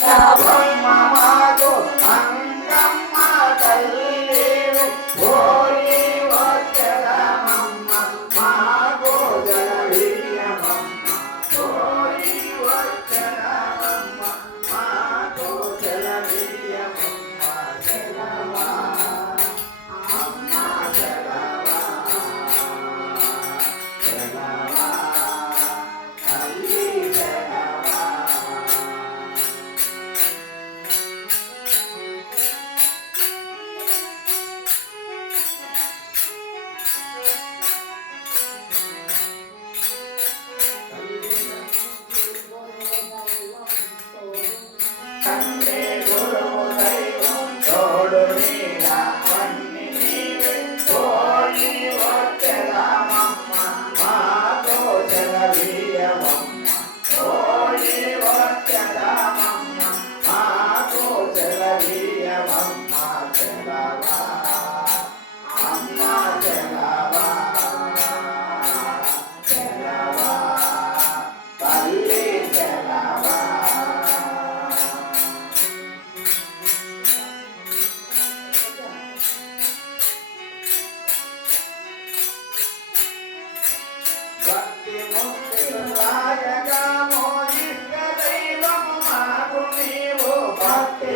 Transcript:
శబమ్మ మాకు అంకమ్మ తల్లి ఓరి వచ్చరమమ్మ మాకు జలవీయమమ్మ ఓరి వచ్చరమమ్మ మాకు జలవీయమమ్మ జలవా అమ్మ జలవా జలవా తల్లి జలవా తండ్రి గురువు దైవం తోడు నీడ అన్ని నీవే ఓడి వచ్చరమమ్మ మాతో జలవీయమమ్మ ఓడి వచ్చరమమ్మ మాతో జలవీయమమ్మ జలవా అమ్మ జలవా జలవా తల్లి జలవా భక్తి ముక్తి రాయగా మోయిష్ట దైవము మాకు నీవు భక్తి